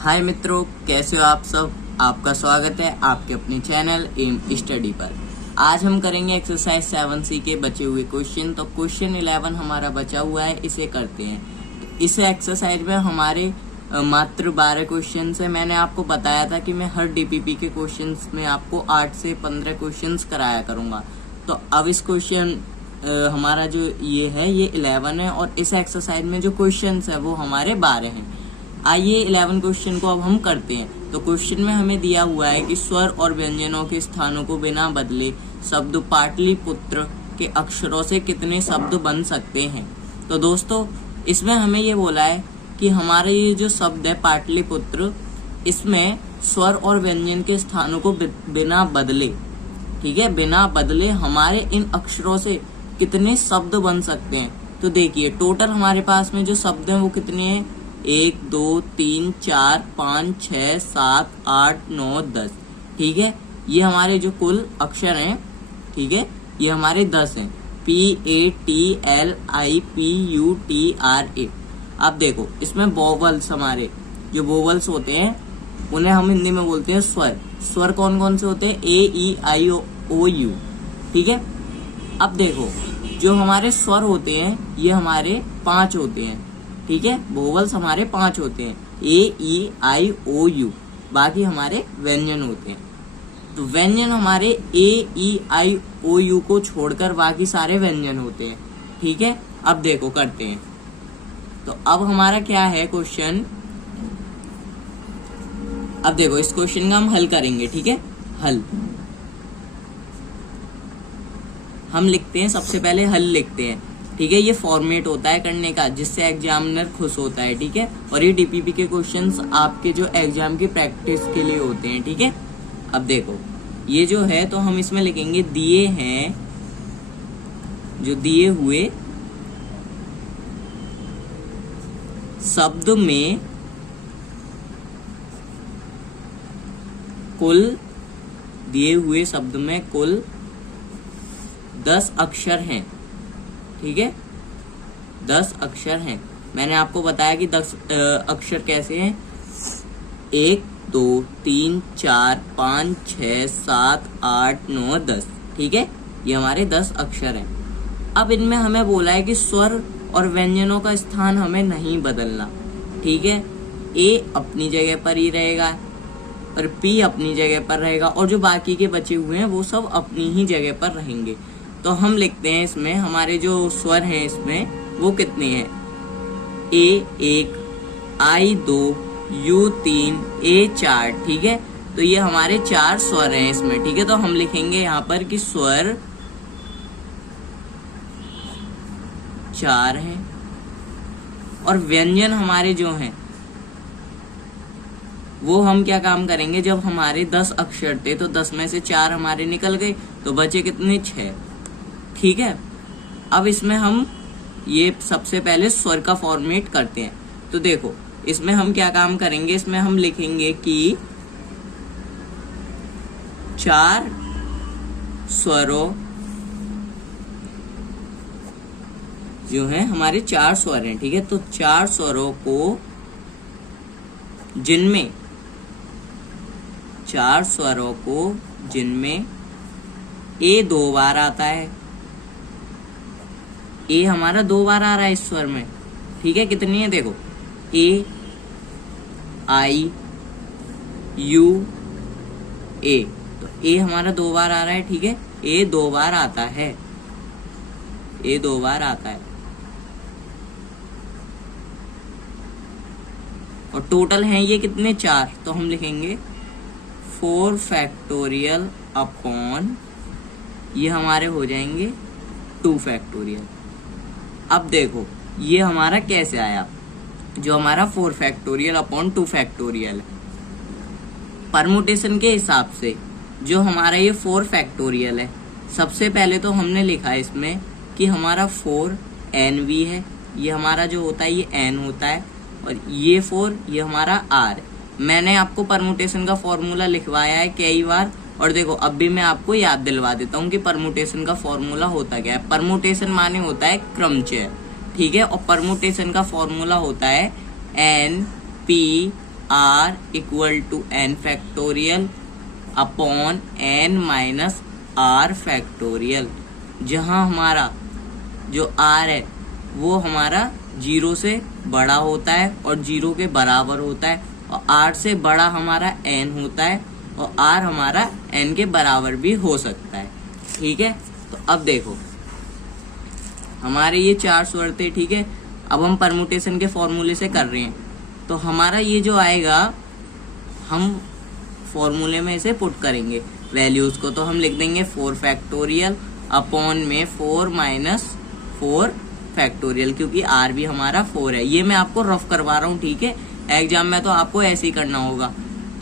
हाय मित्रों, कैसे हो आप सब। आपका स्वागत है आपके अपने चैनल एम स्टडी पर। आज हम करेंगे एक्सरसाइज 7C के बचे हुए क्वेश्चन। तो क्वेश्चन 11 हमारा बचा हुआ है, इसे करते हैं। तो इस एक्सरसाइज में हमारे मात्र 12 क्वेश्चन है। मैंने आपको बताया था कि मैं हर डीपीपी के क्वेश्चन में आपको 8 से 15 क्वेश्चन कराया करूंगा। तो अब इस क्वेश्चन हमारा जो ये है ये 11 है, और इस एक्सरसाइज में जो क्वेश्चन है वो हमारे 12 हैं। आइए 11 क्वेश्चन को अब हम करते हैं। तो क्वेश्चन में हमें दिया हुआ है कि स्वर और व्यंजनों के स्थानों को बिना बदले शब्द पाटलिपुत्र के अक्षरों से कितने शब्द बन सकते हैं। तो दोस्तों, इसमें हमें ये बोला है कि हमारे ये जो शब्द है पाटलिपुत्र, इसमें स्वर और व्यंजन के स्थानों को बिना बदले, ठीक है, बिना बदले हमारे इन अक्षरों से कितने शब्द बन सकते हैं। तो देखिए, टोटल हमारे पास में जो शब्द हैं वो कितने हैं। 1 2 3 4 5 6 7 8 9 10, ठीक है। ये हमारे जो कुल अक्षर हैं, ठीक है, ये हमारे 10 हैं। PATLIPUTRA। अब देखो, इसमें वोवल्स, हमारे जो वोवल्स होते हैं उन्हें हम हिंदी में बोलते हैं स्वर। स्वर कौन कौन से होते हैं। AEIOU, ठीक है। अब देखो, जो हमारे स्वर होते हैं ये हमारे 5 होते हैं, ठीक है। वोवल्स हमारे 5 होते हैं, AEIOU। बाकी हमारे व्यंजन होते हैं। तो व्यंजन हमारे AEIOU को छोड़कर बाकी सारे व्यंजन होते हैं, ठीक है। अब देखो, करते हैं। तो अब हमारा क्या है क्वेश्चन। अब देखो, इस क्वेश्चन का हम हल करेंगे, ठीक है। हल हम लिखते हैं, सबसे पहले हल लिखते हैं, ठीक है। ये फॉर्मेट होता है करने का, जिससे एग्जामिनर खुश होता है, ठीक है। और ये डीपीपी के क्वेश्चंस आपके जो एग्जाम की प्रैक्टिस के लिए होते हैं, ठीक है। अब देखो, ये जो है तो हम इसमें लिखेंगे दिए हैं, जो दिए हुए शब्द में कुल, दिए हुए शब्द में कुल 10 अक्षर हैं, ठीक है। 10 अक्षर हैं। मैंने आपको बताया कि 10 अक्षर कैसे हैं। 1 2 3 4 5 6 7 8 9 10, ठीक है। ये हमारे 10 अक्षर हैं। अब इनमें हमें बोला है कि स्वर और व्यंजनों का स्थान हमें नहीं बदलना, ठीक है। A अपनी जगह पर ही रहेगा, और P अपनी जगह पर रहेगा, और जो बाकी के बचे हुए हैं वो सब अपनी ही जगह पर रहेंगे। तो हम लिखते हैं, इसमें हमारे जो स्वर हैं इसमें वो कितने हैं। A 1, I 2, U 3, A 4, ठीक है। तो ये हमारे 4 स्वर हैं इसमें, ठीक है। तो हम लिखेंगे यहाँ पर कि स्वर 4 हैं, और व्यंजन हमारे जो हैं वो हम क्या काम करेंगे, जब हमारे 10 अक्षर थे तो 10 में से 4 हमारे निकल गए, तो बचे कितने, 6, ठीक है। अब इसमें हम ये सबसे पहले स्वर का फॉर्मेट करते हैं। तो देखो, इसमें हम क्या काम करेंगे, इसमें हम लिखेंगे कि 4 स्वरों, जो है हमारे 4 स्वर हैं, ठीक है। तो 4 स्वरों को, जिनमें 4 स्वरों को जिनमें A 2 बार आता है। A हमारा 2 बार आ रहा है इस स्वर में, ठीक है। कितनी है देखो, A I U A। तो A हमारा 2 बार आ रहा है, ठीक है। A 2 बार आता है, A 2 बार आता है। और टोटल हैं ये कितने, 4। तो हम लिखेंगे 4 फैक्टोरियल अपॉन, ये हमारे हो जाएंगे 2 फैक्टोरियल। अब देखो, ये हमारा कैसे आया, जो हमारा 4 फैक्टोरियल अपॉन 2 फैक्टोरियल, परमुटेशन के हिसाब से जो हमारा ये 4 फैक्टोरियल है, सबसे पहले तो हमने लिखा है इसमें कि हमारा 4 NV है, ये हमारा जो होता है ये N होता है, और ये 4 ये हमारा R। मैंने आपको परमुटेशन का फॉर्मूला लिखवाया है कई बार, और देखो अब भी मैं आपको याद दिलवा देता हूँ कि परमुटेशन का फॉर्मूला होता क्या है। परमुटेशन माने होता है क्रमचय, ठीक है। और परमुटेशन का फॉर्मूला होता है NP R equal to N factorial upon N minus R factorial, जहाँ हमारा जो आर है वो हमारा 0 से बड़ा होता है और 0 के बराबर होता है, और आर से बड़ा हमारा एन होता है, और आर हमारा एन के बराबर भी हो सकता है। ठीक है, तो अब देखो हमारे ये 4 शर्तें, ठीक है। अब हम परमुटेशन के फॉर्मूले से कर रहे हैं, तो हमारा ये जो आएगा हम फॉर्मूले में इसे पुट करेंगे वैल्यूज को, तो हम लिख देंगे 4 फैक्टोरियल अपॉन में 4 माइनस 4 फैक्टोरियल, क्योंकि आर भी हमारा 4 है। ये मैं आपको रफ करवा रहा हूँ, ठीक है। एग्जाम में तो आपको ऐसे ही करना होगा,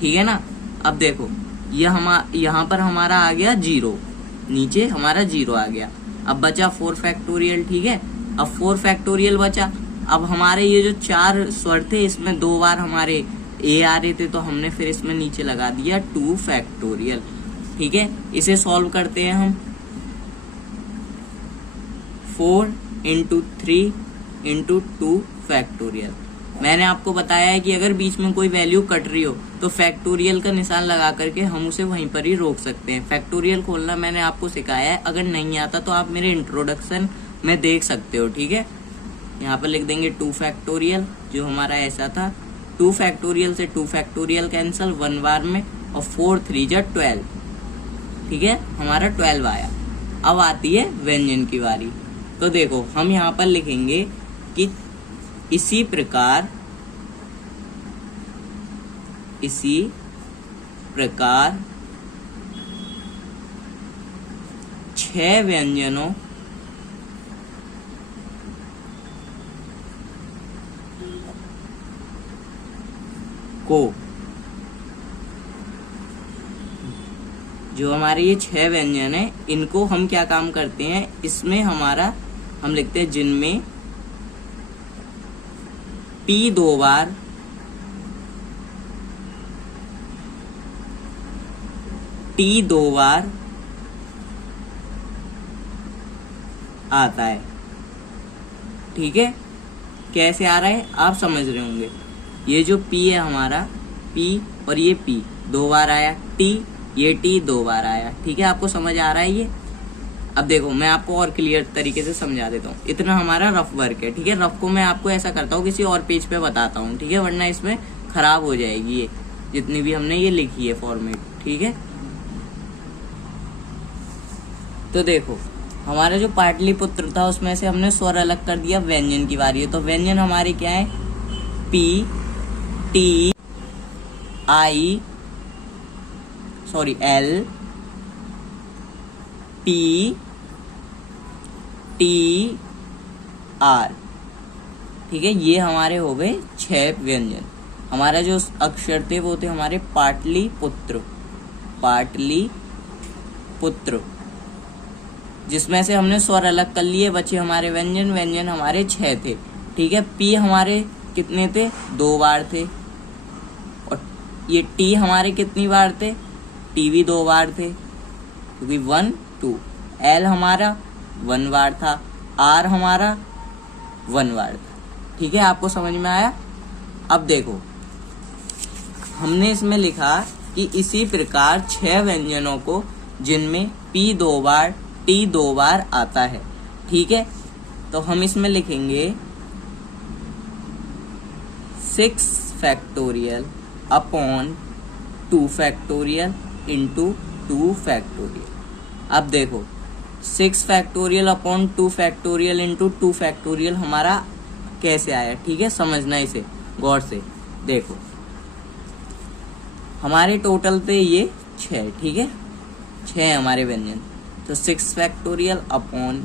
ठीक है ना। अब देखो यहाँ पर हमारा आ गया 0, नीचे हमारा 0 आ गया। अब बचा 4 फैक्टोरियल, ठीक है। अब 4 फैक्टोरियल बचा। अब हमारे ये जो 4 स्वर थे इसमें 2 बार हमारे ए आ रहे थे, तो हमने फिर इसमें नीचे लगा दिया 2 फैक्टोरियल, ठीक है। इसे सॉल्व करते हैं हम। 4 इंटू 3 इंटू 2 फैक्टोरियल। मैंने आपको बताया है कि अगर बीच में कोई वैल्यू कट रही हो तो फैक्टोरियल का निशान लगा करके हम उसे वहीं पर ही रोक सकते हैं। फैक्टोरियल खोलना मैंने आपको सिखाया है, अगर नहीं आता तो आप मेरे इंट्रोडक्शन में देख सकते हो, ठीक है। यहाँ पर लिख देंगे 2 फैक्टोरियल, जो हमारा ऐसा था। 2 फैक्टोरियल से 2 फैक्टोरियल कैंसिल 1 बार में, और 4 3 जा 12, ठीक है। हमारा 12 आया। अब आती है व्यंजन की बारी। तो देखो हम यहाँ पर लिखेंगे कि इसी प्रकार 6 व्यंजनों को, जो हमारे ये 6 व्यंजन है, इनको हम क्या काम करते हैं, इसमें हमारा हम लिखते हैं जिनमें P 2 बार T 2 बार आता है, ठीक है। कैसे आ रहा है आप समझ रहे होंगे। ये जो P है हमारा, P और ये P 2 बार आया, T ये T 2 बार आया, ठीक है। आपको समझ आ रहा है ये। अब देखो मैं आपको और क्लियर तरीके से समझा देता हूँ। इतना हमारा रफ वर्क है, ठीक है। रफ को मैं आपको ऐसा करता हूँ किसी और पेज पे बताता हूँ, ठीक है, वरना इसमें खराब हो जाएगी ये जितनी भी हमने ये लिखी है फॉर्मेट, ठीक है। तो देखो हमारा जो पाटलिपुत्र था उसमें से हमने स्वर अलग कर दिया, व्यंजन की बारी है। तो व्यंजन हमारे क्या है, P T I L P T R, ठीक है। ये हमारे हो गए 6 व्यंजन। हमारा जो अक्षर थे वो थे हमारे पाटलिपुत्र, जिसमें से हमने स्वर अलग कर लिए, बचे हमारे व्यंजन। व्यंजन हमारे 6 थे, ठीक है। P हमारे कितने थे, 2 बार थे, और ये T हमारे कितनी बार थे, T भी 2 बार थे, क्योंकि 1 2। L हमारा 1 बार था, R हमारा 1 बार था, ठीक है। आपको समझ में आया। अब देखो हमने इसमें लिखा कि इसी प्रकार 6 व्यंजनों को जिनमें P 2 बार T 2 बार आता है, ठीक है। तो हम इसमें लिखेंगे 6 factorial upon 2 factorial into 2 factorial. अब देखो 6 factorial upon 2 factorial into 2 factorial हमारा कैसे आया, ठीक है। समझना इसे गौर से। देखो हमारे टोटल थे ये 6, ठीक है। 6 हमारे व्यंजन। तो 6 फैक्टोरियल अपॉन,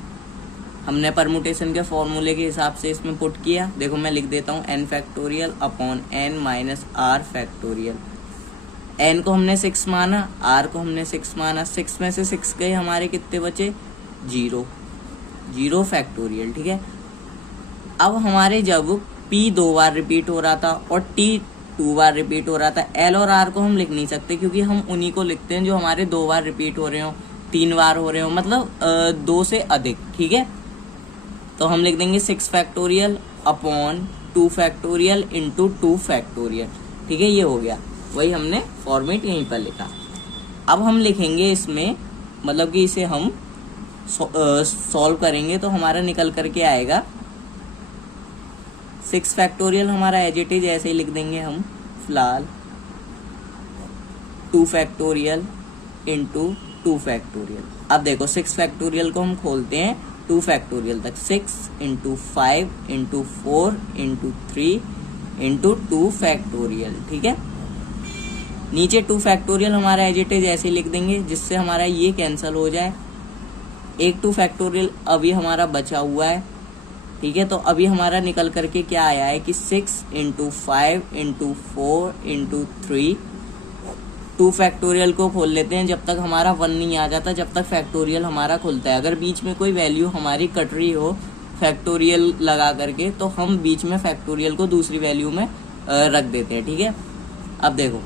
हमने परमुटेशन के फॉर्मूले के हिसाब से इसमें पुट किया। देखो मैं लिख देता हूँ n factorial upon n minus r factorial. n को हमने 6 माना, r को हमने 6 माना। 6 में से 6 गए, हमारे कितने बचे, 0 फैक्टोरियल, ठीक है। अब हमारे जब P 2 बार रिपीट हो रहा था और T 2 बार रिपीट हो रहा था, L और R को हम लिख नहीं सकते, क्योंकि हम उन्हीं को लिखते हैं जो हमारे 2 बार रिपीट हो रहे हो, 3 बार हो रहे हो, मतलब 2 से अधिक, ठीक है। तो हम लिख देंगे 6 factorial upon 2 factorial into 2 factorial. ठीक है, ये हो गया, वही हमने फॉर्मेट यहीं पर लिखा। अब हम लिखेंगे इसमें, मतलब कि इसे हम सॉल्व करेंगे तो हमारा निकल करके आएगा 6 फैक्टोरियल, हमारा एज इट इज ऐसे ही लिख देंगे हम फिलहाल 2 फैक्टोरियल इंटू 2 फैक्टोरियल। अब देखो 6 फैक्टोरियल को हम खोलते हैं 2 फैक्टोरियल तक, 6 into 5 into 4 into 3 into 2 factorial, ठीक है। नीचे 2 फैक्टोरियल हमारा एज इट इज ऐसे लिख देंगे जिससे हमारा ये कैंसिल हो जाए। एक 2 फैक्टोरियल अभी हमारा बचा हुआ है, ठीक है। तो अभी हमारा निकल करके क्या आया है कि 6 इंटू 5 इंटू 4 इंटू 3, 2 फैक्टोरियल को खोल लेते हैं जब तक हमारा 1 नहीं आ जाता, जब तक फैक्टोरियल हमारा खुलता है। अगर बीच में कोई वैल्यू हमारी कट रही हो फैक्टोरियल लगा करके, तो हम बीच में फैक्टोरियल को दूसरी वैल्यू में रख देते हैं, ठीक है। अब देखो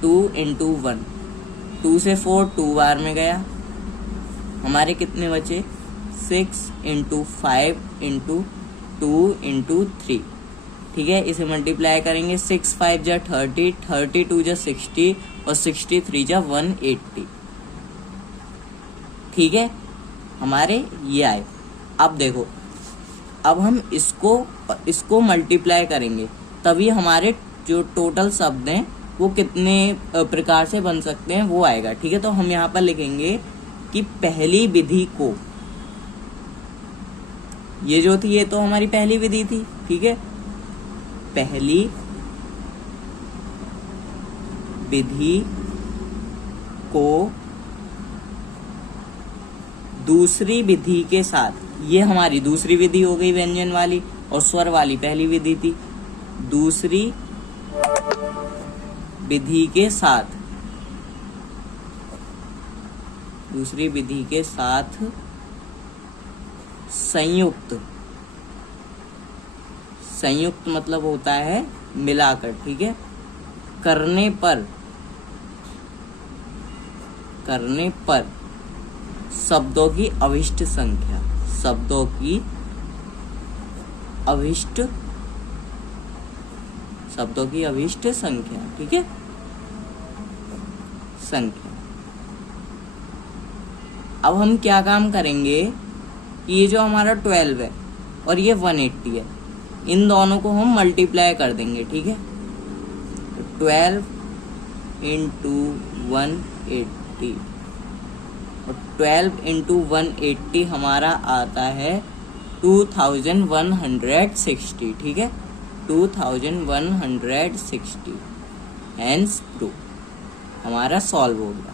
2 इंटू 1, 2 से 4 2 बार में गया, हमारे कितने बचे 6 इंटू 5 इंटू 2 इंटू 3, ठीक है। इसे मल्टीप्लाई करेंगे, 6 5 जा 30, 32 जा 60 और 63 जा 180, ठीक है। हमारे ये आए। अब देखो, अब हम इसको मल्टीप्लाई करेंगे, तभी हमारे जो टोटल शब्द हैं वो कितने प्रकार से बन सकते हैं वो आएगा, ठीक है। तो हम यहाँ पर लिखेंगे कि पहली विधि को, ये जो थी ये तो हमारी पहली विधि थी, ठीक है। पहली विधि को दूसरी विधि के साथ, ये हमारी दूसरी विधि हो गई व्यंजन वाली, और स्वर वाली पहली विधि थी। दूसरी विधि के साथ, दूसरी विधि के साथ संयुक्त, संयुक्त मतलब होता है मिलाकर, ठीक है। करने पर शब्दों की अभिष्ट संख्या, शब्दों की अभिष्ट संख्या, ठीक है, संख्या। अब हम क्या काम करेंगे कि ये जो हमारा 12 है और ये 180 है, इन दोनों को हम मल्टीप्लाई कर देंगे, ठीक है। 12 इंटू 180 और 12 इंटू 180 हमारा आता है 2160, ठीक है, 2160। हेंस प्रूफ हमारा सॉल्व हो गया।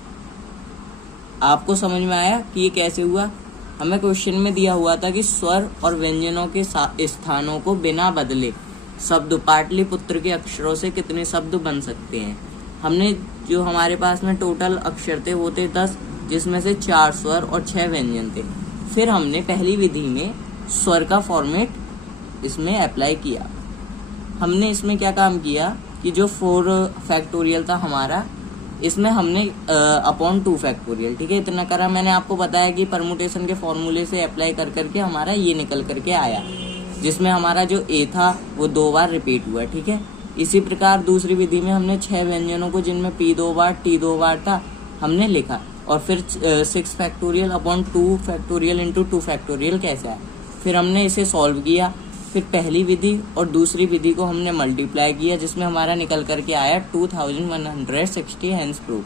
आपको समझ में आया कि ये कैसे हुआ? हमें क्वेश्चन में दिया हुआ था कि स्वर और व्यंजनों के स्थानों को बिना बदले शब्द पाटलिपुत्र के अक्षरों से कितने शब्द बन सकते हैं। हमने जो हमारे पास में टोटल अक्षर थे वो थे 10, जिसमें से 4 स्वर और 6 व्यंजन थे। फिर हमने पहली विधि में स्वर का फॉर्मेट इसमें अप्लाई किया। हमने इसमें क्या काम किया कि जो 4 फैक्टोरियल था हमारा, इसमें हमने अपॉन 2 फैक्टोरियल, ठीक है, इतना करा। मैंने आपको बताया कि परमुटेशन के फॉर्मूले से अप्लाई कर करके हमारा ये निकल करके आया, जिसमें हमारा जो ए था वो 2 बार रिपीट हुआ, ठीक है। इसी प्रकार दूसरी विधि में हमने 6 व्यंजनों को, जिनमें पी 2 बार टी 2 बार था, हमने लिखा, और फिर 6 factorial upon 2 factorial into 2 factorial कैसे आया। फिर हमने इसे सॉल्व किया, फिर पहली विधि और दूसरी विधि को हमने मल्टीप्लाई किया, जिसमें हमारा निकल करके आया 2160। Hence proof.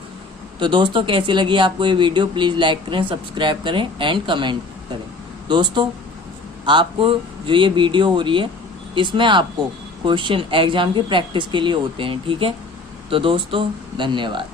तो दोस्तों कैसी लगी आपको ये वीडियो, प्लीज़ लाइक करें, सब्सक्राइब करें एंड कमेंट करें। दोस्तों आपको जो ये वीडियो हो रही है इसमें आपको क्वेश्चन एग्जाम की प्रैक्टिस के लिए होते हैं, ठीक है। तो दोस्तों धन्यवाद।